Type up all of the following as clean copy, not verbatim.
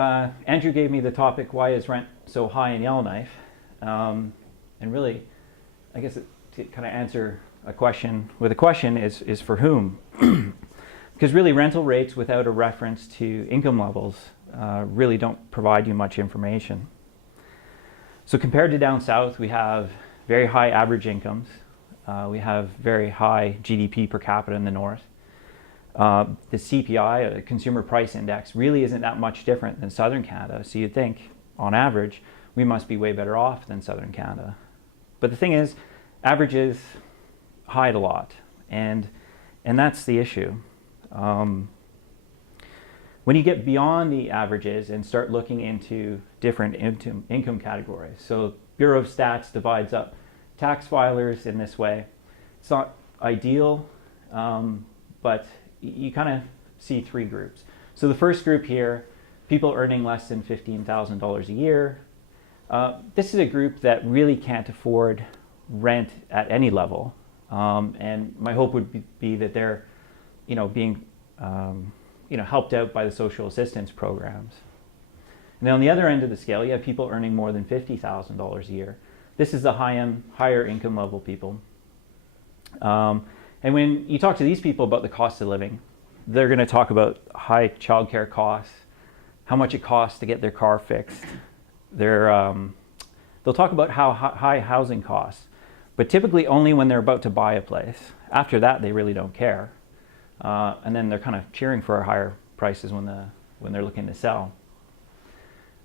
Andrew gave me the topic, why is rent so high in Yellowknife? And really, I guess to kind of answer a question with a question is for whom? Because really rental rates without a reference to income levels really don't provide you much information. So compared to down south, we have very high average incomes. We have very high GDP per capita in the north. The CPI, the Consumer Price Index, really isn't that much different than southern Canada. So you'd think, on average, we must be way better off than southern Canada. But the thing is, averages hide a lot, and that's the issue. When you get beyond the averages and start looking into different income categories, so Bureau of Stats divides up tax filers in this way. It's not ideal, but you kind of see three groups. So the first group here, people earning less than $15,000 a year. This is a group that really can't afford rent at any level, and my hope would be that they're, being, helped out by the social assistance programs. And then on the other end of the scale, you have people earning more than $50,000 a year. This is the higher income level people. And when you talk to these people about the cost of living, they're going to talk about high childcare costs, how much it costs to get their car fixed. They'll talk about how high housing costs, but typically only when they're about to buy a place. After that, they really don't care. And then they're kind of cheering for higher prices when they're looking to sell.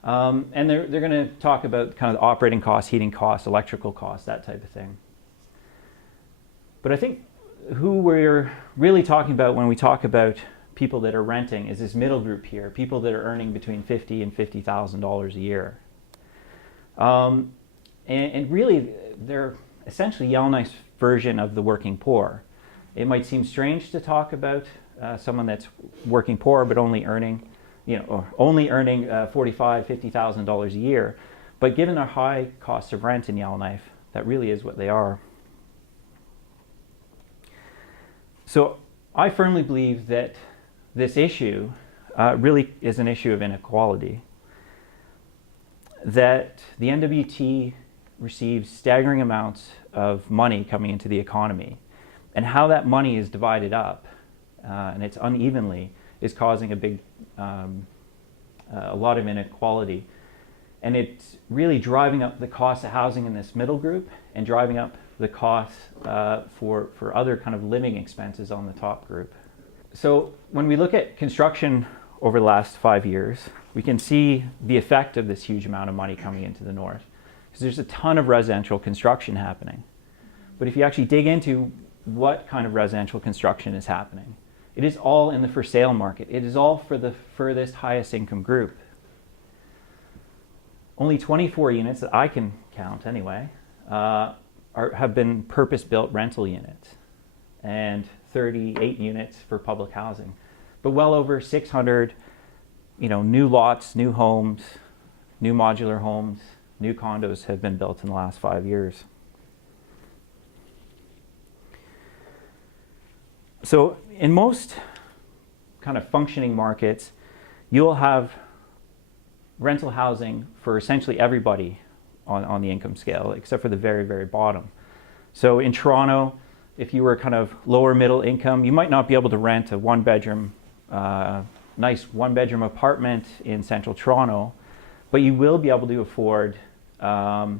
And they're going to talk about kind of operating costs, heating costs, electrical costs, that type of thing. But I think who we're really talking about when we talk about people that are renting is this middle group here, people that are earning between $50,000 and $50,000 a year. And really, they're essentially Yellowknife's version of the working poor. It might seem strange to talk about someone that's working poor but only earning, $45,000, $50,000 a year. But given our high cost of rent in Yellowknife, that really is what they are. So I firmly believe that this issue really is an issue of inequality. That the NWT receives staggering amounts of money coming into the economy, and how that money is divided up, and it's unevenly, is causing a lot of inequality. And it's really driving up the cost of housing in this middle group and driving up the costs for other kind of living expenses on the top group. So when we look at construction over the last 5 years, we can see the effect of this huge amount of money coming into the north, because there's a ton of residential construction happening. But if you actually dig into what kind of residential construction is happening, it is all in the for sale market. It is all for the furthest highest income group. Only 24 units that I can count anyway have been purpose-built rental units, and 38 units for public housing. But well over 600 new lots, new homes, new modular homes, new condos have been built in the last 5 years. So in most kind of functioning markets, you'll have rental housing for essentially everybody on the income scale, except for the very, very bottom. So in Toronto, if you were kind of lower middle income, you might not be able to rent a nice one-bedroom apartment in central Toronto, but you will be able to afford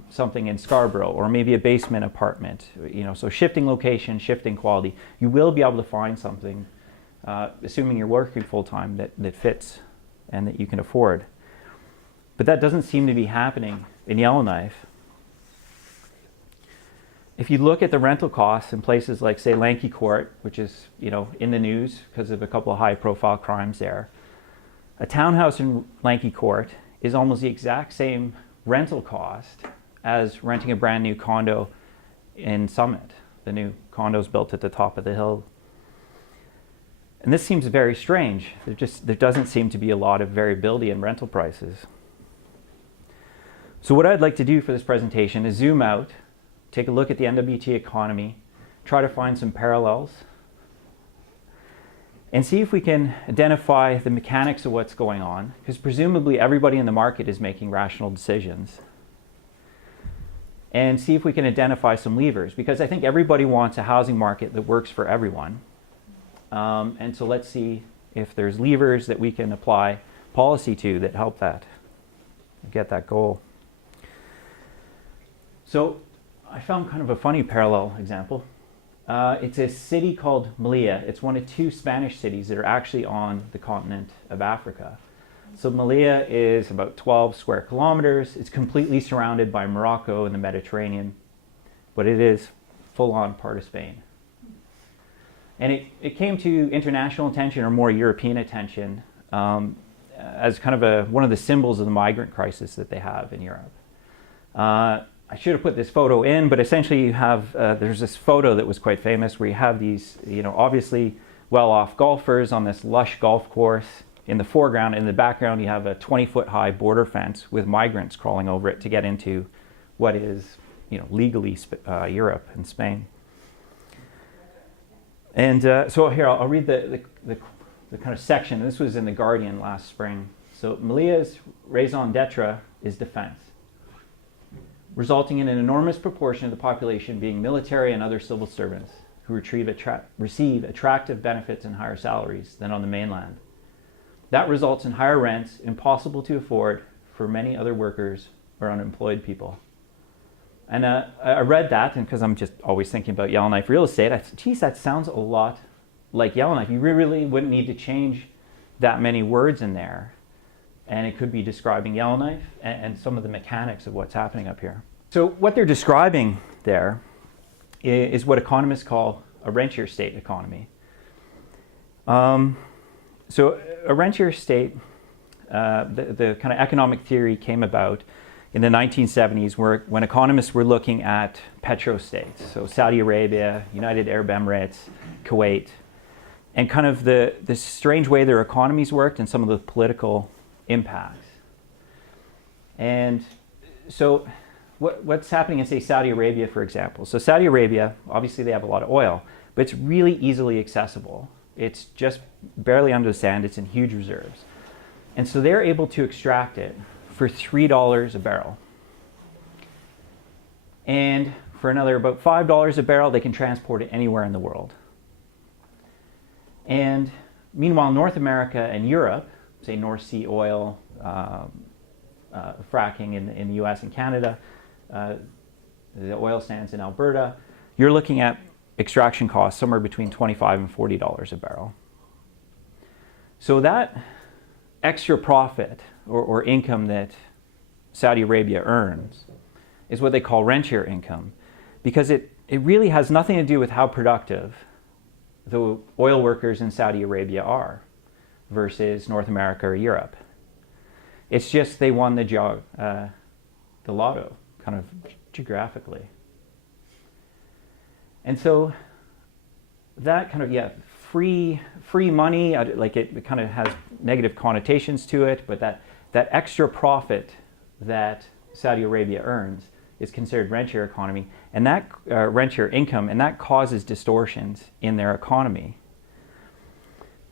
something in Scarborough, or maybe a basement apartment. So shifting location, shifting quality, you will be able to find something, assuming you're working full-time, that fits and that you can afford. But that doesn't seem to be happening in Yellowknife. If you look at the rental costs in places like, say, Lanky Court, which is in the news because of a couple of high-profile crimes there, a townhouse in Lanky Court is almost the exact same rental cost as renting a brand new condo in Summit, the new condos built at the top of the hill. And this seems very strange. There doesn't seem to be a lot of variability in rental prices. So what I'd like to do for this presentation is zoom out, take a look at the NWT economy, try to find some parallels, and see if we can identify the mechanics of what's going on, because presumably everybody in the market is making rational decisions. And see if we can identify some levers, because I think everybody wants a housing market that works for everyone. And so let's see if there's levers that we can apply policy to that help that, get that goal. So I found kind of a funny parallel example. It's a city called Melilla. It's one of 2 Spanish cities that are actually on the continent of Africa. So Melilla is about 12 square kilometers. It's completely surrounded by Morocco and the Mediterranean, but it is full-on part of Spain. And it came to international attention, or more European attention, as kind of one of the symbols of the migrant crisis that they have in Europe. I should have put this photo in, but essentially you have, there's this photo that was quite famous where you have these, obviously well-off golfers on this lush golf course in the foreground. In the background, you have a 20-foot high border fence with migrants crawling over it to get into what is, legally Europe and Spain. And so here, I'll read the kind of section. This was in The Guardian last spring. So Melilla's raison d'etre is defense, resulting in an enormous proportion of the population being military and other civil servants who receive attractive benefits and higher salaries than on the mainland. That results in higher rents, impossible to afford for many other workers or unemployed people. And I read that, and because I'm just always thinking about Yellowknife real estate, I thought, geez, that sounds a lot like Yellowknife. You really wouldn't need to change that many words in there. And it could be describing Yellowknife and some of the mechanics of what's happening up here. So what they're describing there is what economists call a rentier state economy. So a rentier state, the kind of economic theory came about in the 1970s when economists were looking at petrostates, so Saudi Arabia, United Arab Emirates, Kuwait, and kind of the strange way their economies worked and some of the political impacts. And so what's happening in, say, Saudi Arabia, for example. So Saudi Arabia, obviously they have a lot of oil, but it's really easily accessible. It's just barely under the sand. It's in huge reserves. And so they're able to extract it for $3 a barrel. And for another about $5 a barrel, they can transport it anywhere in the world. And meanwhile, North America and Europe, say North Sea oil, fracking in the US and Canada, the oil sands in Alberta, you're looking at extraction costs somewhere between $25 and $40 a barrel. So that extra profit or income that Saudi Arabia earns is what they call rentier income, because it really has nothing to do with how productive the oil workers in Saudi Arabia are versus North America or Europe. It's just they won the lotto, kind of geographically. And so that kind of, free money, like it kind of has negative connotations to it, but that extra profit that Saudi Arabia earns is considered rentier economy, and that rentier income, and that causes distortions in their economy.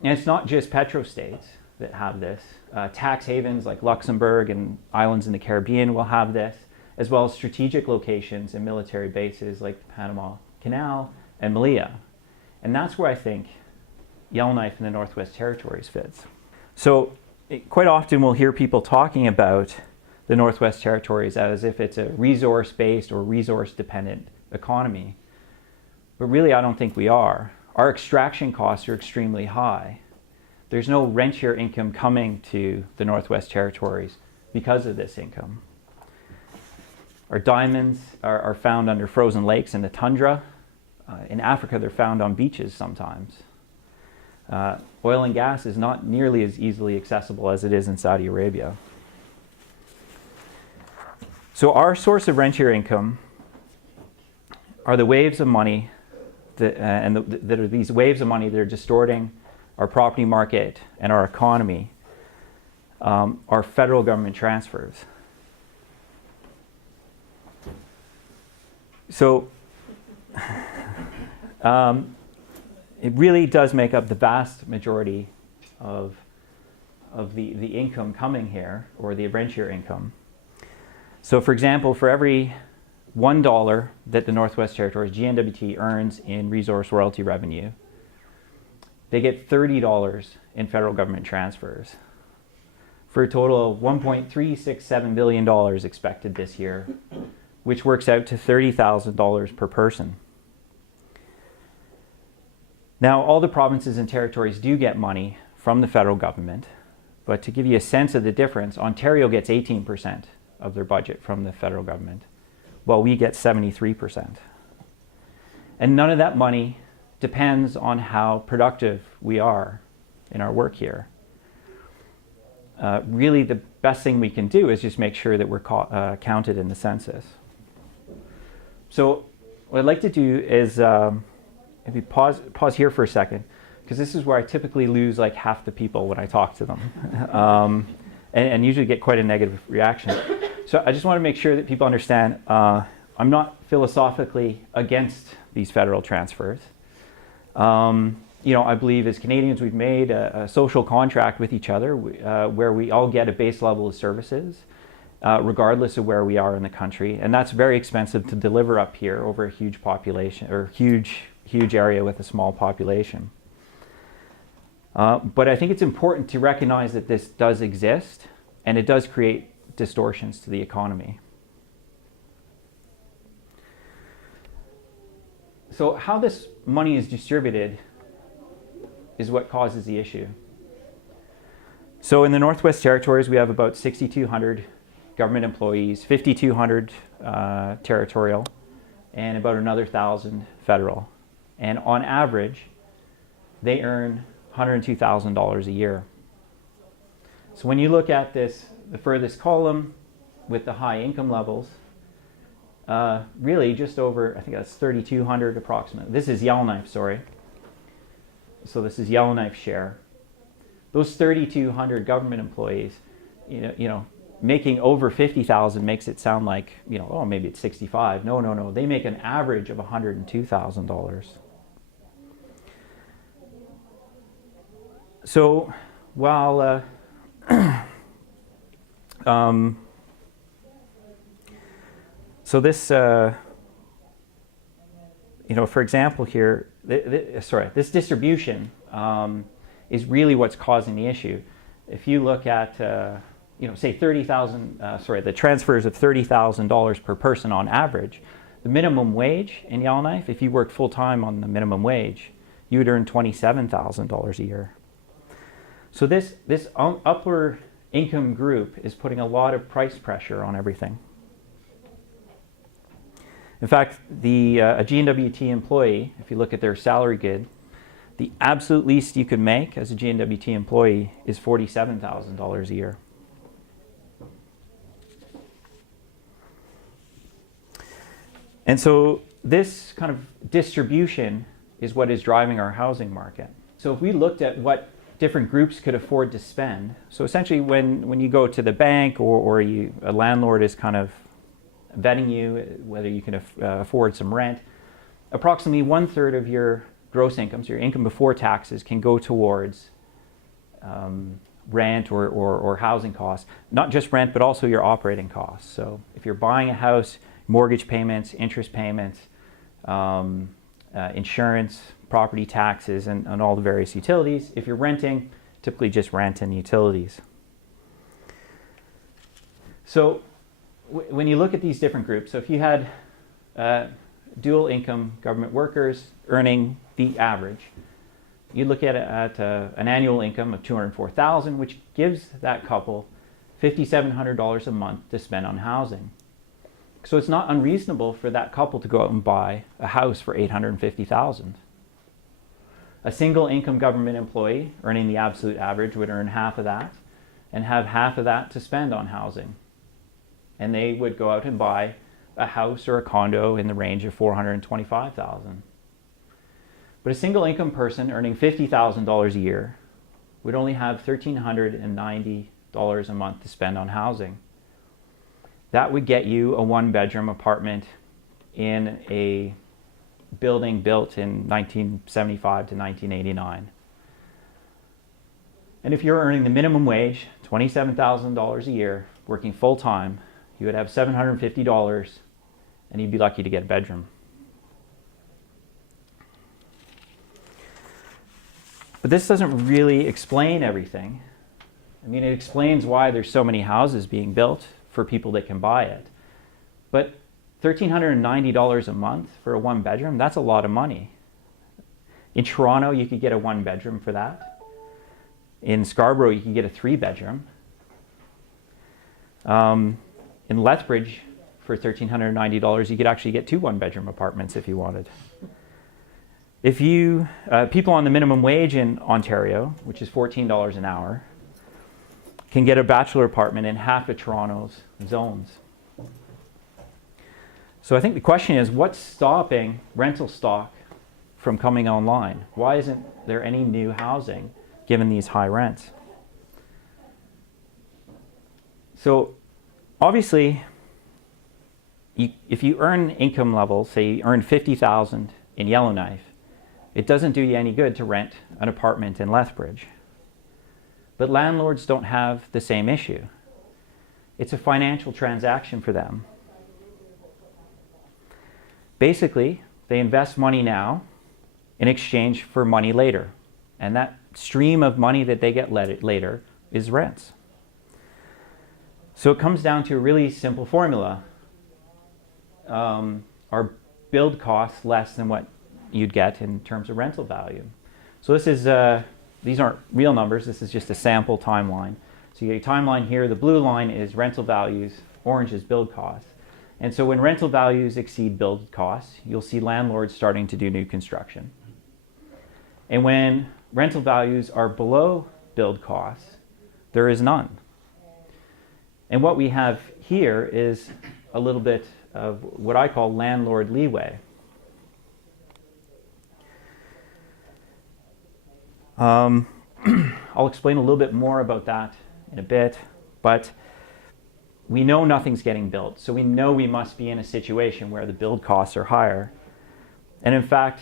And it's not just petrostates that have this. Tax havens like Luxembourg and islands in the Caribbean will have this, as well as strategic locations and military bases like the Panama Canal and Melilla. And that's where I think Yellowknife in the Northwest Territories fits. So quite often we'll hear people talking about the Northwest Territories as if it's a resource-based or resource-dependent economy. But really, I don't think we are. Our extraction costs are extremely high. There's no rentier income coming to the Northwest Territories because of this income. Our diamonds are found under frozen lakes in the tundra. In Africa, they're found on beaches sometimes. Oil and gas is not nearly as easily accessible as it is in Saudi Arabia. So our source of rentier income are the waves of money that are these waves of money that are distorting our property market and our economy, are federal government transfers. So it really does make up the vast majority of the income coming here, or the rentier income. So for example, for every $1 that the Northwest Territories GNWT earns in resource royalty revenue, they get $30 in federal government transfers, for a total of $1.367 billion expected this year, which works out to $30,000 per person. Now, all the provinces and territories do get money from the federal government, but to give you a sense of the difference, Ontario gets 18% of their budget from the federal government, while we get 73%. And none of that money depends on how productive we are in our work here. Really, the best thing we can do is just make sure that we're counted in the census. So what I'd like to do is maybe pause here for a second, because this is where I typically lose like half the people when I talk to them, and usually get quite a negative reaction. So I just want to make sure that people understand I'm not philosophically against these federal transfers. I believe as Canadians we've made a social contract with each other where we all get a base level of services regardless of where we are in the country, and that's very expensive to deliver up here over a huge population, or huge area with a small population. But I think it's important to recognize that this does exist, and it does create distortions to the economy. So how this money is distributed is what causes the issue. So in the Northwest Territories, we have about 6,200 government employees, 5,200 territorial, and about another 1,000 federal. And on average, they earn $102,000 a year. So when you look at this, the furthest column with the high income levels, really just over, I think that's 3,200 approximately. This is Yellowknife, sorry. So this is Yellowknife share. Those 3,200 government employees, making over 50,000 makes it sound like, oh, maybe it's 65. No. They make an average of $102,000. So while so this, for example here, this distribution is really what's causing the issue. If you look at, say the transfers of $30,000 per person on average, the minimum wage in Yellowknife, if you worked full time on the minimum wage, you would earn $27,000 a year. So this upper income group is putting a lot of price pressure on everything. In fact, a GNWT employee, if you look at their salary grid, the absolute least you could make as a GNWT employee is $47,000 a year. And so this kind of distribution is what is driving our housing market. So if we looked at what different groups could afford to spend, so essentially when you go to the bank or a landlord is kind of vetting you, whether you can afford some rent, approximately 1/3 of your gross income, so your income before taxes, can go towards rent or housing costs. Not just rent, but also your operating costs. So if you're buying a house, mortgage payments, interest payments, insurance, property taxes, and all the various utilities. If you're renting, typically just rent and utilities. So when you look at these different groups, so if you had dual income government workers earning the average, you look at an annual income of $204,000, which gives that couple $5,700 a month to spend on housing. So it's not unreasonable for that couple to go out and buy a house for $850,000. A single income government employee earning the absolute average would earn half of that and have half of that to spend on housing. And they would go out and buy a house or a condo in the range of $425,000. But a single income person earning $50,000 a year would only have $1,390 a month to spend on housing. That would get you a one-bedroom apartment in a building built in 1975 to 1989. And if you're earning the minimum wage, $27,000 a year, working full-time, you would have $750 and you'd be lucky to get a bedroom. But this doesn't really explain everything. I mean, it explains why there's so many houses being built for people that can buy it. But $1,390 a month for a one bedroom, that's a lot of money. In Toronto, you could get a one bedroom for that. In Scarborough, you could get a three bedroom. In Lethbridge, for $1,390, you could actually get two one bedroom apartments if you wanted. If you, people on the minimum wage in Ontario, which is $14 an hour, can get a bachelor apartment in half of Toronto's zones. So I think the question is, what's stopping rental stock from coming online? Why isn't there any new housing given these high rents? So obviously, if you earn income levels, say you earn $50,000 in Yellowknife, it doesn't do you any good to rent an apartment in Lethbridge. But landlords don't have the same issue. It's a financial transaction for them. Basically, they invest money now in exchange for money later. And that stream of money that they get later is rents. So it comes down to a really simple formula. Are build costs less than what you'd get in terms of rental value? So this is, these aren't real numbers, this is just a sample timeline. So you get a timeline here, the blue line is rental values, orange is build costs. And so when rental values exceed build costs, you'll see landlords starting to do new construction. And when rental values are below build costs, there is none. And what we have here is a little bit of what I call landlord leeway. I'll explain a little bit more about that in a bit, but we know nothing's getting built, so we know we must be in a situation where the build costs are higher. And in fact,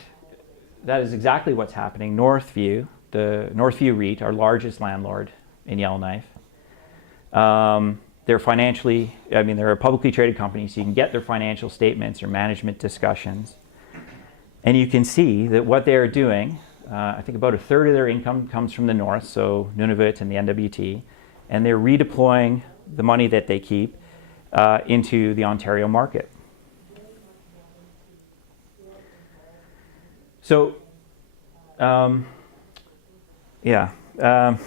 that is exactly what's happening. Northview, the Northview REIT, our largest landlord in Yellowknife, they're financially, I mean, they're a publicly traded company, so you can get their financial statements or management discussions. And you can see that what they're doing, I think about a third of their income comes from the north, so Nunavut and the NWT, and they're redeploying the money that they keep into the Ontario market. So, yeah. They're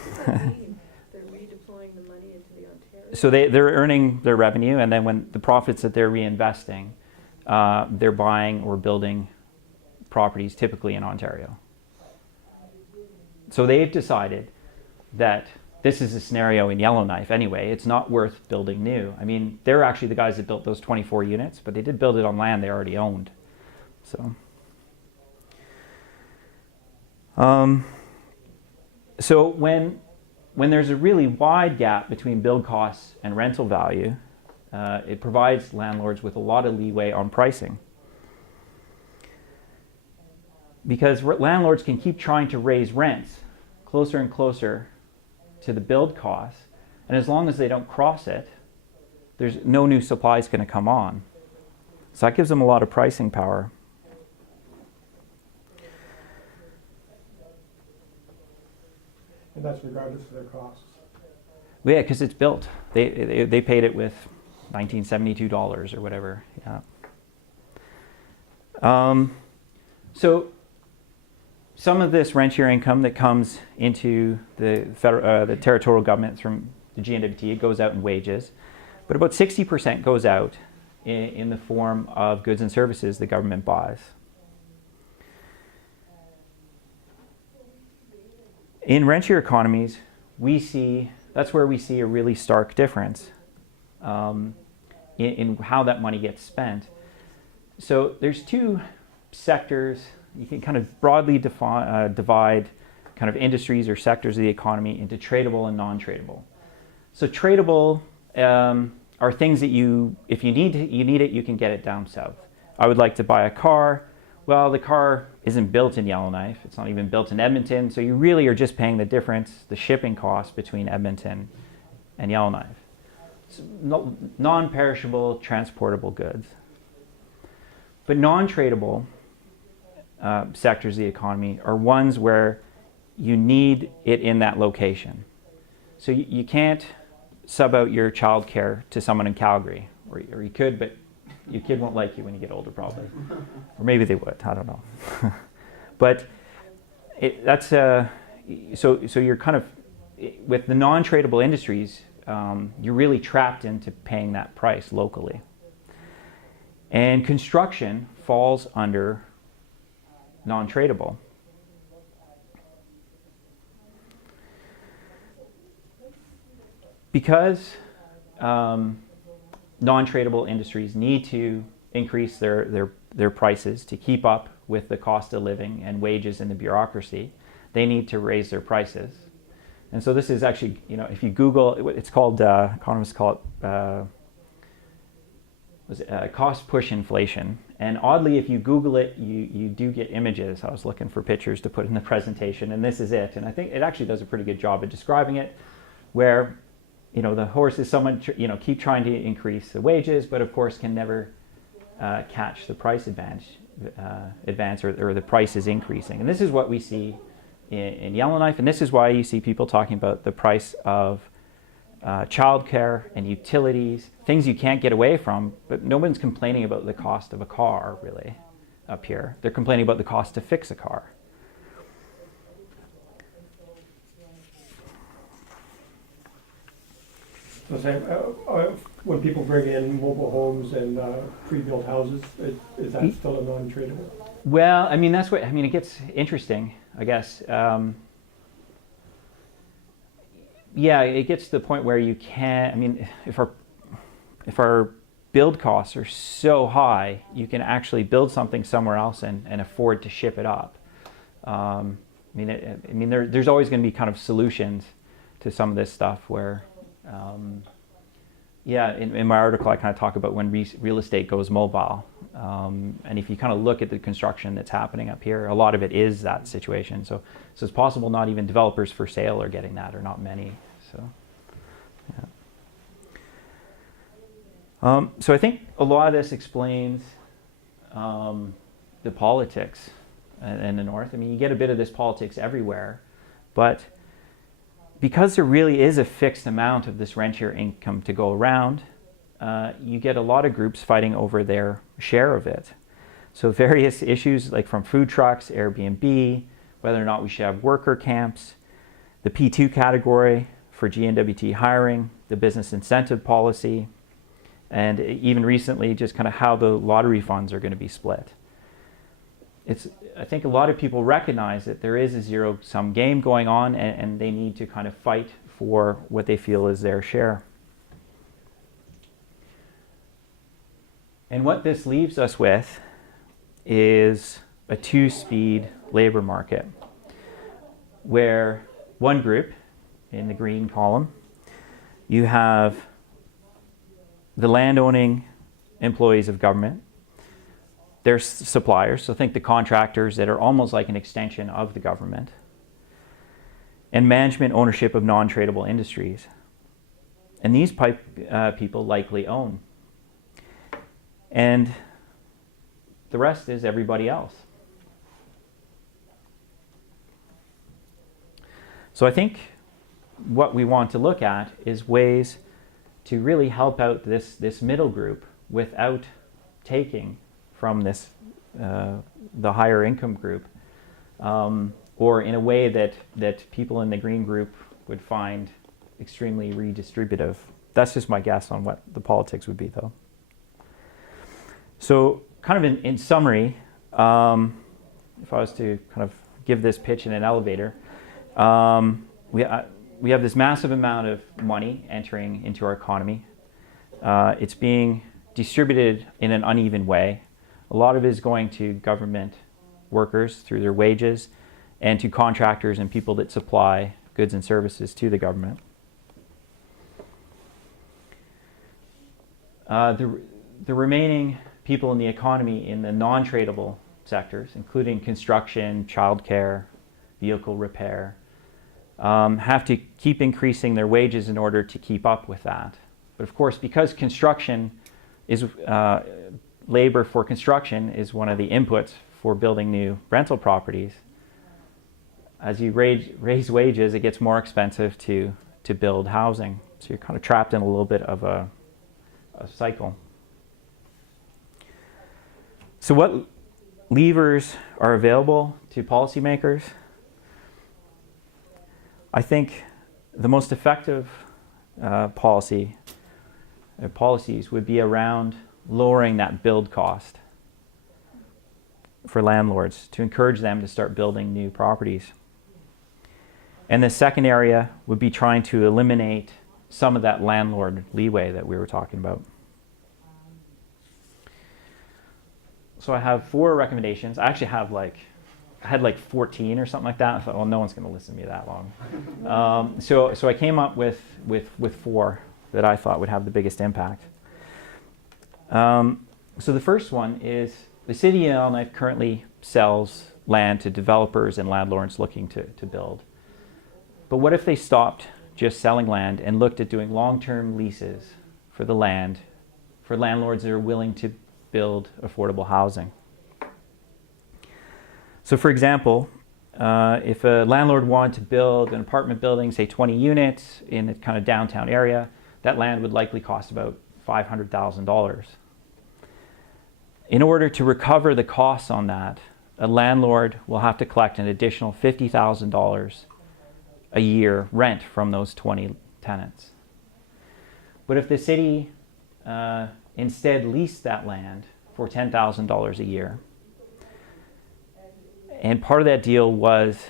redeploying the money into the Ontario? So they're earning their revenue, and then when the profits that they're reinvesting, they're buying or building properties typically in Ontario. So they've decided that this is a scenario in Yellowknife anyway. It's not worth building new. I mean, they're actually the guys that built those 24 units, but they did build it on land they already owned. So, so when there's a really wide gap between build costs and rental value, it provides landlords with a lot of leeway on pricing. Because landlords can keep trying to raise rents closer and closer to the build costs, and as long as they don't cross it, there's no new supply is going to come on. So that gives them a lot of pricing power. And that's regardless of their costs. Well, yeah, because it's built. They paid it with $1972 or whatever. Yeah. So some of this rentier income that comes into the territorial government from the GNWT, it goes out in wages, but about 60% goes out in the form of goods and services the government buys. In rentier economies, that's where we see a really stark difference in how that money gets spent. So there's two sectors. You can kind of broadly divide kind of industries or sectors of the economy into tradable and non-tradable. So tradable are things that if you need it, you can get it down south. I would like to buy a car. Well, the car isn't built in Yellowknife. It's not even built in Edmonton. So you really are just paying the difference, the shipping cost between Edmonton and Yellowknife. It's non-perishable, transportable goods. But non-tradable sectors of the economy are ones where you need it in that location. So you can't sub out your childcare to someone in Calgary, or you could, but your kid won't like you when you get older, probably. Or maybe they would, I don't know. But that's so you're kind of, with the non-tradable industries, you're really trapped into paying that price locally. And construction falls under non-tradable. Because non-tradable industries need to increase their prices to keep up with the cost of living and wages in the bureaucracy, they need to raise their prices. And so this is actually, if you Google, it's called, economists call it cost push inflation. And oddly, if you Google it, you do get images. I was looking for pictures to put in the presentation, and this is it. And I think it actually does a pretty good job of describing it, where the horse is someone, keep trying to increase the wages, but of course can never catch the price advance or the price is increasing. And this is what we see in Yellowknife, and this is why you see people talking about the price of childcare and utilities, things you can't get away from, but no one's complaining about the cost of a car, really, up here. They're complaining about the cost to fix a car. So Sam, when people bring in mobile homes and pre-built houses, is that still a non-tradable? Well, that's what, it gets interesting, I guess. Yeah, it gets to the point where you can't, if our build costs are so high, you can actually build something somewhere else and afford to ship it up. There's always going to be kind of solutions to some of this stuff where, in my article I kind of talk about when real estate goes mobile. And if you kind of look at the construction that's happening up here, a lot of it is that situation. So it's possible not even developers for sale are getting that, or not many. So I think a lot of this explains the politics in the North. You get a bit of this politics everywhere, but because there really is a fixed amount of this rentier income to go around, you get a lot of groups fighting over their share of it. So various issues like from food trucks, Airbnb, whether or not we should have worker camps, the P2 category for GNWT hiring, the business incentive policy, and even recently just kind of how the lottery funds are going to be split. I think a lot of people recognize that there is a zero-sum game going on, and they need to kind of fight for what they feel is their share. And what this leaves us with is a two-speed labor market, where one group, in the green column, you have the landowning employees of government. They're suppliers, so think the contractors that are almost like an extension of the government. And management ownership of non-tradable industries. And these people likely own. And the rest is everybody else. So I think what we want to look at is ways to really help out this middle group without taking from this the higher income group, or in a way that people in the green group would find extremely redistributive. That's just my guess on what the politics would be, though. So kind of in summary, if I was to kind of give this pitch in an elevator, we have this massive amount of money entering into our economy. It's being distributed in an uneven way. A lot of it is going to government workers through their wages, and to contractors and people that supply goods and services to the government. The remaining people in the economy in the non-tradable sectors, including construction, childcare, vehicle repair, have to keep increasing their wages in order to keep up with that. But of course, because construction is labor for construction is one of the inputs for building new rental properties, as you raise wages, it gets more expensive to build housing. So you're kind of trapped in a little bit of a cycle. So what levers are available to policymakers? I think the most effective policies would be around lowering that build cost for landlords to encourage them to start building new properties. And the second area would be trying to eliminate some of that landlord leeway that we were talking about. So I have 4 recommendations. I actually have I had like 14 or something like that. I thought, well, no one's going to listen to me that long. So I came up with 4 that I thought would have the biggest impact. So the first one is the city of Yellowknife currently sells land to developers and landlords looking to build. But what if they stopped just selling land and looked at doing long-term leases for the land for landlords that are willing to build affordable housing? So for example, if a landlord wanted to build an apartment building, say 20 units in a kind of downtown area, that land would likely cost about $500,000. In order to recover the costs on that, a landlord will have to collect an additional $50,000 a year rent from those 20 tenants. But if the city instead leased that land for $10,000 a year, and part of that deal was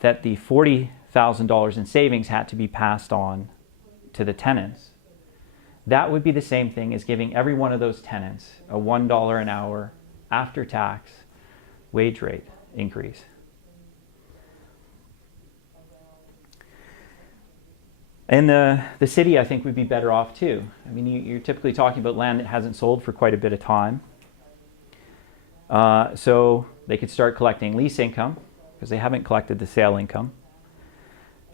that the $40,000 in savings had to be passed on to the tenants, that would be the same thing as giving every one of those tenants a $1 an hour after-tax wage rate increase. And the city, I think, would be better off too. I mean, you're typically talking about land that hasn't sold for quite a bit of time. So they could start collecting lease income because they haven't collected the sale income.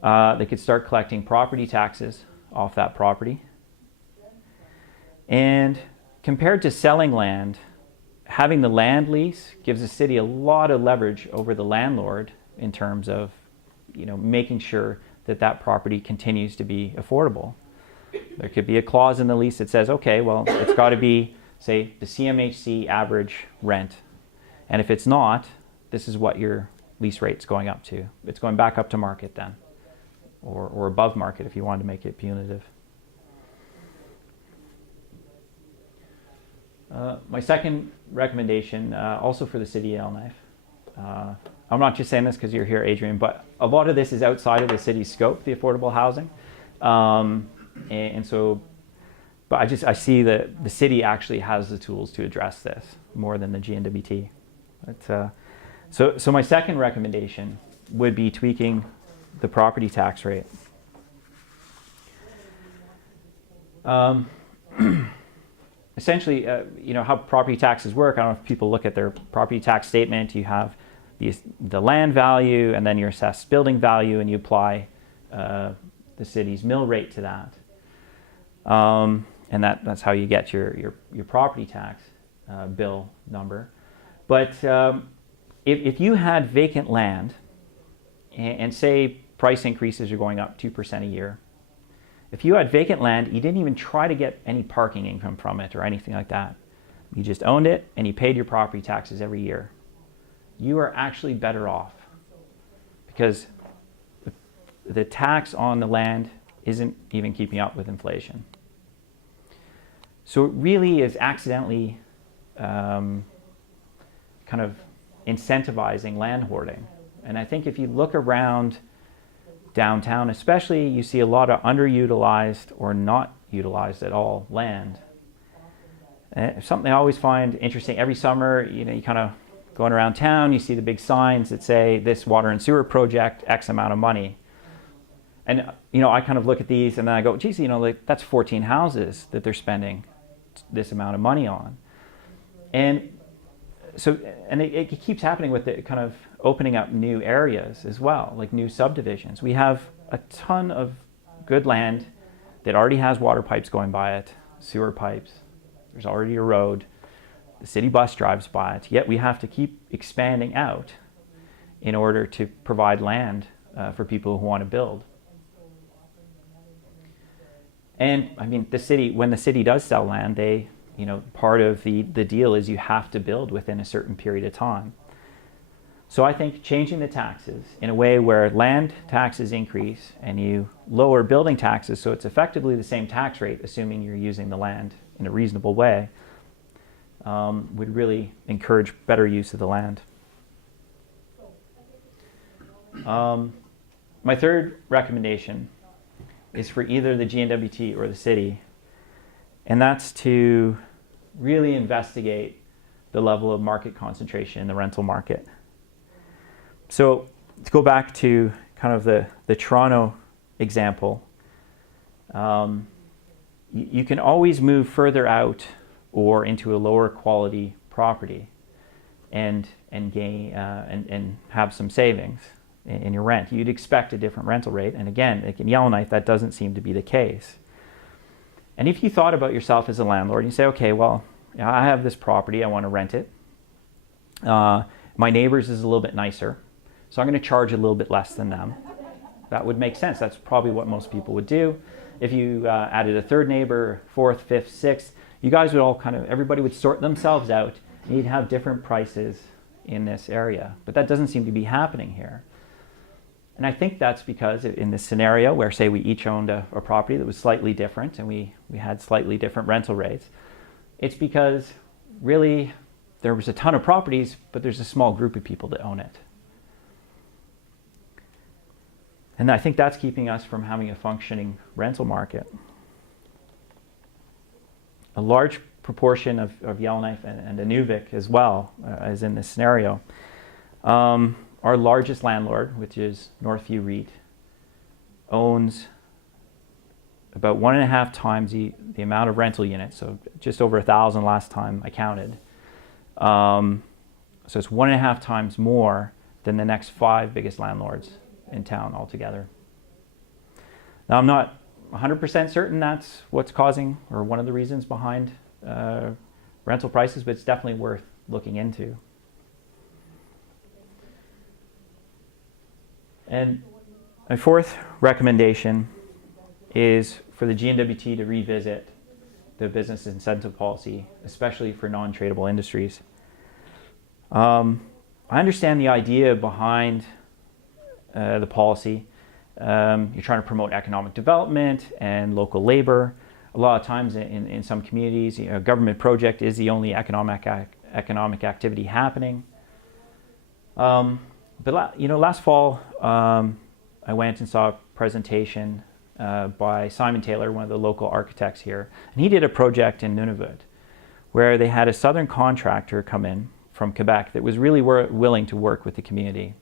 They could start collecting property taxes off that property. And compared to selling land, having the land lease gives the city a lot of leverage over the landlord in terms of, making sure that that property continues to be affordable. There could be a clause in the lease that says, okay, well, it's got to be, say, the CMHC average rent. And if it's not, this is what your lease rate's going up to. It's going back up to market then, or above market if you wanted to make it punitive. My second recommendation, also for the city of Yellowknife, I'm not just saying this because you're here, Adrian, but a lot of this is outside of the city's scope, the affordable housing. But I see that the city actually has the tools to address this more than the GNWT. So my second recommendation would be tweaking the property tax rate. Essentially, how property taxes work, I don't know if people look at their property tax statement, you have the land value and then your assessed building value, and you apply the city's mill rate to that. And that's how you get your property tax bill number. But if you had vacant land, and say price increases are going up 2% a year, if you had vacant land, you didn't even try to get any parking income from it or anything like that. You just owned it and you paid your property taxes every year. You are actually better off because the tax on the land isn't even keeping up with inflation. So it really is accidentally kind of incentivizing land hoarding. And I think if you look around downtown especially, you see a lot of underutilized or not utilized at all land. And something I always find interesting, every summer, you kind of going around town, you see the big signs that say this water and sewer project, X amount of money. And I kind of look at these and then I go, geez, that's 14 houses that they're spending this amount of money on. And So, and it keeps happening with the kind of opening up new areas as well, like new subdivisions. We have a ton of good land that already has water pipes going by it, sewer pipes. There's already a road. The city bus drives by it. Yet we have to keep expanding out in order to provide land for people who want to build. And I mean, the city, when the city does sell land, they, part of the deal is you have to build within a certain period of time. So I think changing the taxes in a way where land taxes increase and you lower building taxes, so it's effectively the same tax rate, assuming you're using the land in a reasonable way, would really encourage better use of the land. My third recommendation is for either the GNWT or the city, and that's to really investigate the level of market concentration in the rental market. So to go back to kind of the Toronto example, you can always move further out or into a lower quality property and gain and have some savings in your rent. You'd expect a different rental rate, and again, like in Yellowknife, that doesn't seem to be the case. And if you thought about yourself as a landlord, you say, okay, well, I have this property, I want to rent it. My neighbor's is a little bit nicer, so I'm going to charge a little bit less than them. That would make sense. That's probably what most people would do. If you added a third neighbor, fourth, fifth, sixth, you guys would all everybody would sort themselves out, and you'd have different prices in this area. But that doesn't seem to be happening here. And I think that's because in this scenario where, say, we each owned a property that was slightly different and we had slightly different rental rates, it's because really there was a ton of properties, but there's a small group of people that own it. And I think that's keeping us from having a functioning rental market. A large proportion of Yellowknife and Inuvik as well, as in this scenario. Our largest landlord, which is Northview REIT, owns about 1.5 times the amount of rental units, so just over 1,000 last time I counted. So it's 1.5 times more than the next 5 biggest landlords in town altogether. Now, I'm not 100% certain that's what's causing or one of the reasons behind rental prices, but it's definitely worth looking into. And my fourth recommendation is for the GNWT to revisit the business incentive policy, especially for non-tradable industries. I understand the idea behind the policy. You're trying to promote economic development and local labor. A lot of times in some communities, a government project is the only economic activity happening. But last fall, I went and saw a presentation by Simon Taylor, one of the local architects here, and he did a project in Nunavut where they had a southern contractor come in from Quebec that was really willing to work with the community.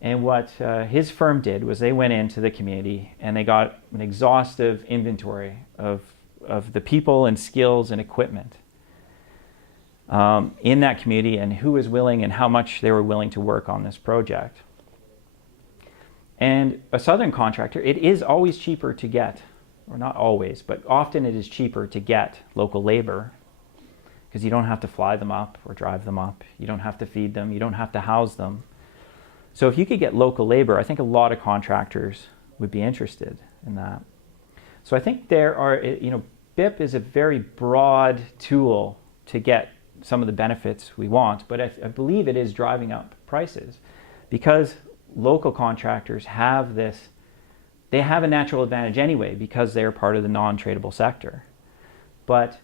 And what his firm did was they went into the community and they got an exhaustive inventory of the people and skills and equipment in that community and who was willing and how much they were willing to work on this project. And a southern contractor, it is always cheaper to get, or not always, but often it is cheaper to get local labor because you don't have to fly them up or drive them up. You don't have to feed them. You don't have to house them. So if you could get local labor, I think a lot of contractors would be interested in that. So I think there are, BIP is a very broad tool to get some of the benefits we want, but I believe it is driving up prices because local contractors have they have a natural advantage anyway because they're part of the non-tradable sector. But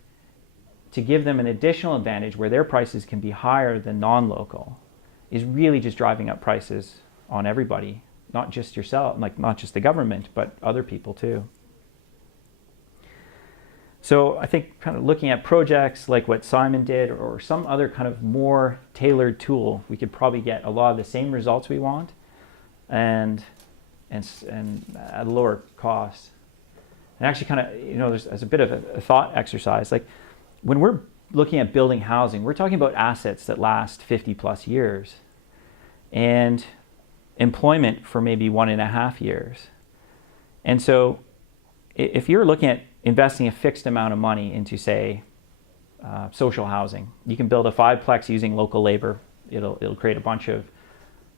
to give them an additional advantage where their prices can be higher than non-local is really just driving up prices on everybody, not just yourself, not just the government, but other people too. So I think kind of looking at projects like what Simon did or some other kind of more tailored tool, we could probably get a lot of the same results we want and at a lower cost. And actually kind of, there's a bit of a thought exercise. Like when we're looking at building housing, we're talking about assets that last 50 plus years and employment for maybe 1.5 years. And so if you're looking at investing a fixed amount of money into, say, social housing, you can build a 5-plex using local labor. It'll create a bunch of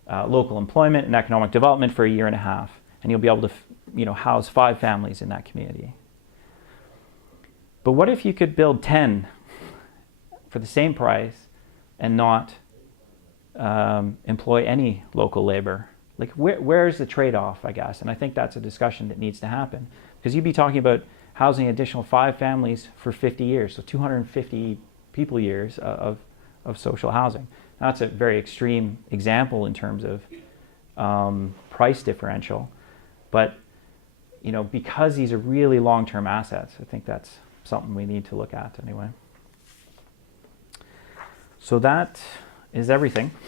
local employment and economic development for 1.5 years, and you'll be able to house 5 families in that community. But what if you could build 10 for the same price and not employ any local labor? Like, where's the trade-off, I guess? And I think that's a discussion that needs to happen, because you'd be talking about housing an additional 5 families for 50 years, so 250 people years of social housing. Now, that's a very extreme example in terms of price differential, but because these are really long-term assets, I think that's something we need to look at anyway. So that is everything.